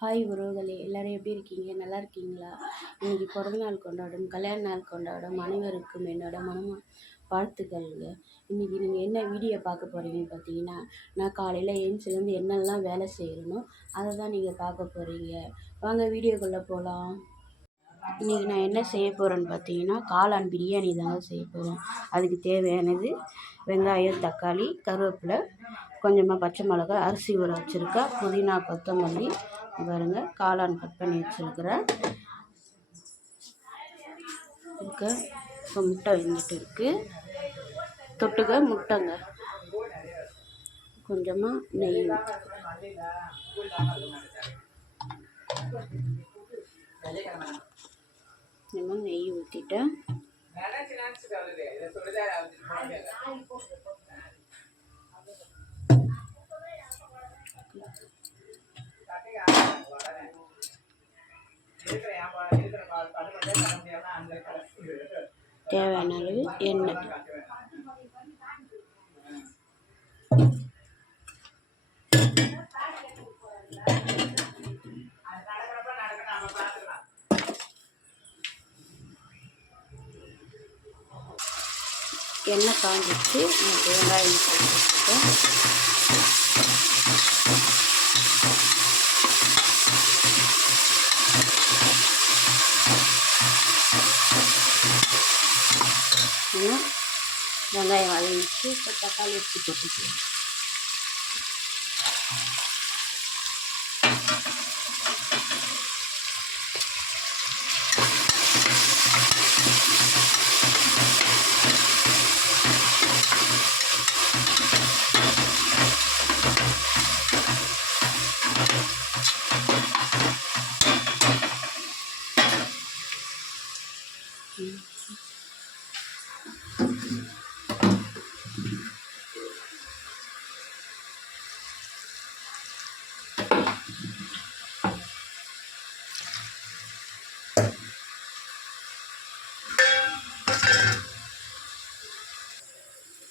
Hi உறவுகளே எல்லோரும் எப்படி இருக்கீங்க? நல்லா இருக்கீங்களா? இன்றைக்கி பிறந்தநாள் கொண்டாடும் கல்யாண நாள் கொண்டாடும் அனைவருக்கும் என்னோட மனமா வாழ்த்துக்கள்ங்க. இன்றைக்கி நீங்கள் என்ன வீடியோ பார்க்க போகிறீங்கன்னு பார்த்தீங்கன்னா நான் காலையில் எழுந்திரிச்சிலேருந்து என்னெல்லாம் வேலை செய்யணும் அதை தான் நீங்கள் பார்க்க போகிறீங்க வாங்க வீடியோக்குள்ளே போகலாம் இன்றைக்கி நான் என்ன செய்ய போகிறேன்னு பார்த்தீங்கன்னா காளான் பிரியாணி தாங்க செய்ய போகிறேன் அதுக்கு தேவையானது வெங்காயம் தக்காளி கருவேப்பிலை கொஞ்சமாக பச்சை மிளகா அரிசி ஊற வச்சுருக்கேன் புதினா கொத்தமல்லி பாருங்க காளான் கட் பண்ணி வச்சுருக்கிறேன் இருக்க. இப்போ முட்டை வெந்துட்டு இருக்குது தொட்டுக்க முட்டைங்க. கொஞ்சமாக நெய் கொஞ்சமாக நெய் ஊற்றிட்டேன் தேவையான அளவு எண்ணெய். எண்ணெய் காஞ்சிச்சு. எனக்கு வெங்காயம் போட்டுருக்கேன் வெங்காயம் வதங்கிச்சு இப்போ தக்காளி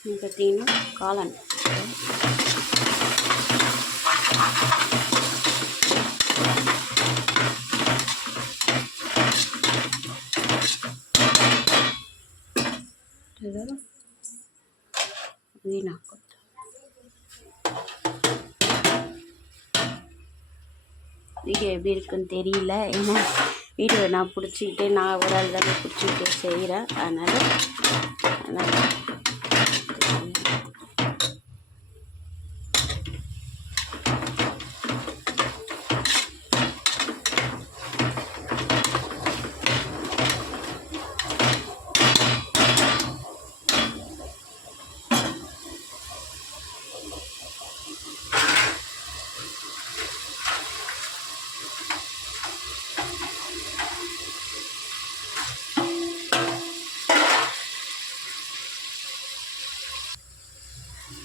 இது பார்த்தீங்கன்னா காளான். வீணா கொத்து வீடியோ எப்படி இருக்குன்னு தெரியல. ஏன்னா வீடியோ நான் பிடிச்சிக்கிட்டு நான் ஒரு ஆள் தானே பிடிச்சிக்கிட்டு செய்கிறேன் அதனால் அதனால்.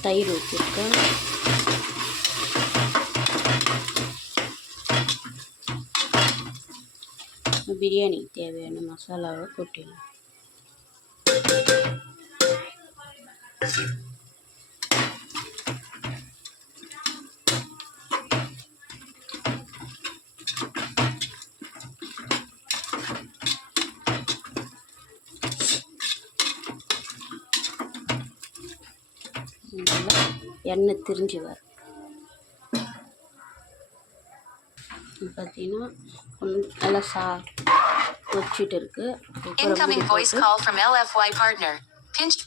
தயிர் ஊற்றிருக்கேன் பிரியாணிக்கு தேவையான மசாலாவை கொட்டிடலாம் நல்லா எண்ணெய் திரிஞ்சு வரும் பார்த்தீங்கன்னா நல்லா சா கொச்சிட்டு இருக்கு Incoming voice call from LFY partner. Pinched.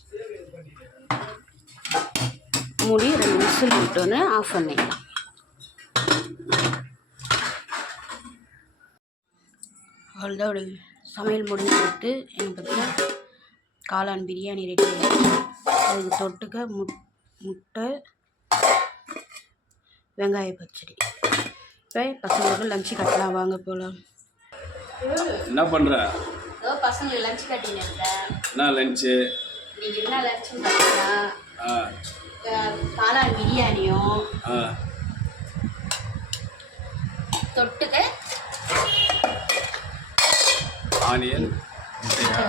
மூடி ரெண்டு விசில் விட்டோன்னே ஆஃப் பண்ணிடலாம் அவ்வளோதான் சமையல் முடிஞ்சு விட்டு எனக்கு பார்த்தீங்கன்னா காளான் பிரியாணி ரெடி ஆகிடுச்சு அதுக்கு தொட்டுக்க முட் முட்டை வெங்காய பச்சடி. இப்போ பசங்களுக்கு லஞ்சு கட்டலாம் வாங்க போகலாம் என்ன பண்ணுற ஏதோ பசங்களுக்கு லஞ்ச் இருக்கேன். என்ன லஞ்சு நீங்கள் என்ன ஆ. காளான் பிரியாணியும் தொட்டுக்க ஆனியன் முட்டையா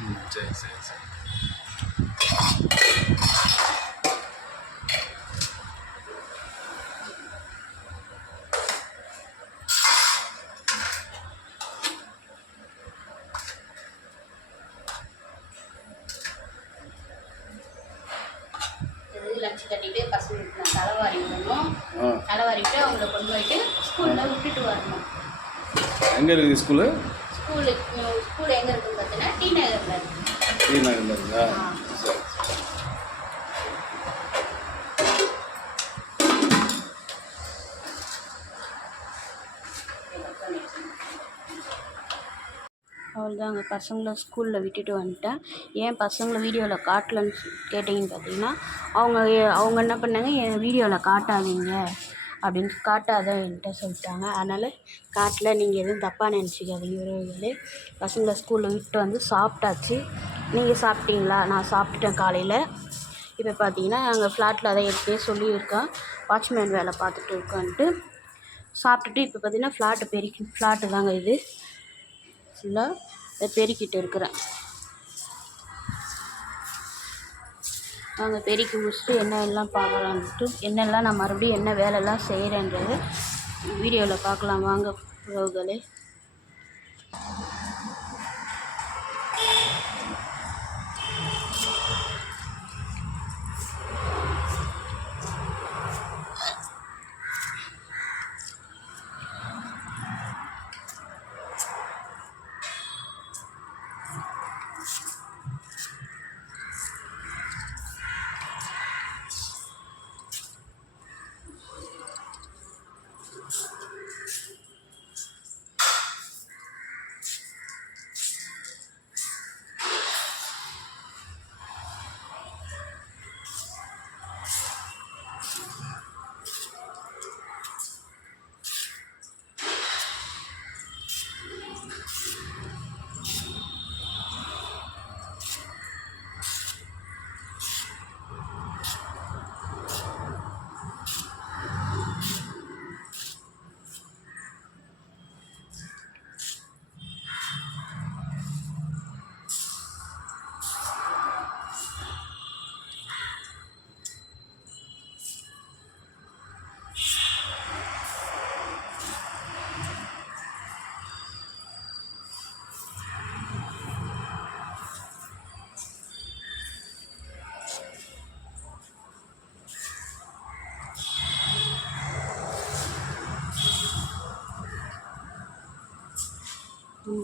ம் சரி. கட்டிட்டு பசங்களுக்கு நான் தலைவாரி விடணும் தலைவாரிட்டு அவங்கள கொண்டு போயிட்டு ஸ்கூலில் விட்டுட்டு வரணும். எங்கே இருக்குது ஸ்கூலு ஸ்கூலு ஸ்கூல் எங்கே இருக்குன்னு பார்த்தீங்கன்னா டி நகரில் இருக்கு. டி நகரில் இருக்கா? ஆ. பசங்களை ஸ்கூலில் விட்டுட்டு வந்துட்டேன். ஏன் பசங்களை வீடியோவில் காட்டலன்னு கேட்டிங்கன்னு பார்த்தீங்கன்னா அவங்க அவங்க என்ன பண்ணாங்க என் வீடியோவில் காட்டாதீங்க அப்படின்னு காட்டாத என்கிட்ட சொல்லிட்டாங்க. அதனால் காட்டல நீங்கள் எதுவும் தப்பாக நினச்சிக்காதீங்க. உறவுகளே பசங்களை ஸ்கூலில் விட்டு வந்து சாப்பிட்டாச்சு. நீங்கள் சாப்பிட்டீங்களா? நான் சாப்பிட்டுட்டேன் காலையில். இப்போ பார்த்தீங்கன்னா நாங்கள் ஃப்ளாட்டில் அதை ஏற்கனவே சொல்லியிருக்கேன் வாட்ச்மேன் வேலை பார்த்துட்டு இருக்கோன்ட்டு சாப்பிட்டுட்டு இப்போ பார்த்தீங்கன்னா ஃப்ளாட்டு பெரிய ஃப்ளாட்டு தாங்க இது. ஃபுல்லாக பெருக்கிட்டு இருக்கிறேன். நாங்கள் பெருக்கி முடிச்சுட்டு என்ன எல்லாம் பார்க்கலான்ட்டு என்னெல்லாம் நான் மறுபடியும் என்ன வேலைலாம் செய்கிறேன்றது வீடியோவில் பார்க்கலாம். வாங்க உறவுகளே.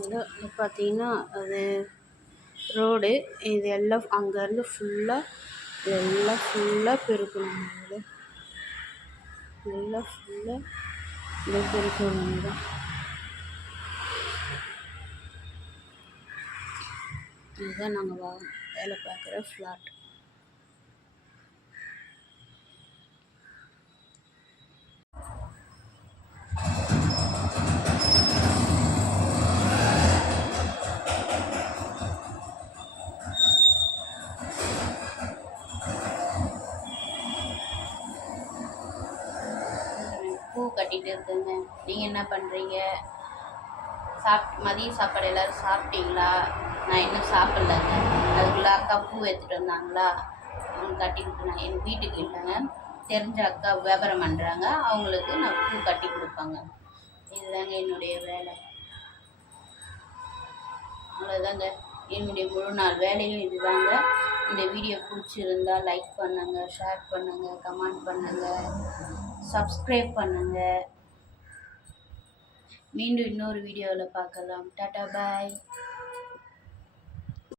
அதனால் பார்த்தீங்கன்னா அது ரோடு இது எல்லாம் அங்கேருந்து ஃபுல்லாக எல்லாம் ஃபுல்லாக பெருக்கணும் எல்லாம் ஃபுல்லாக இது பெருக்கணும் தான் இதுதான் நாங்கள் வா வேலை பார்க்குற ஃப்ளாட் இருக்குங்க நீங்கள் என்ன பண்ணுறீங்க சாப் மதிய சாப்பாடு எல்லோரும் சாப்பிட்டீங்களா? நான் இன்னும் சாப்பிட்லங்க. அதுக்குள்ளே அக்கா பூ எடுத்துகிட்டு வந்தாங்களா? அவங்க கட்டி கொடுத்தேன் எங்கள் வீட்டுக்கு இல்லைங்க தெரிஞ்ச அக்கா வியாபாரம் பண்ணுறாங்க அவங்களுக்கு நான் பூ கட்டி கொடுப்பேங்க. இதுதாங்க என்னுடைய வேலை. அவ்வளோதாங்க என்னுடைய முழு நாள் வேலையும் இதுதாங்க. இந்த வீடியோ பிடிச்சிருந்தா லைக் பண்ணுங்கள் ஷேர் பண்ணுங்கள் கமெண்ட் பண்ணுங்கள் சப்ஸ்கிரைப் பண்ணுங்கள் மீண்டும் இன்னொரு வீடியோவில் பார்க்கலாம். Tata bye.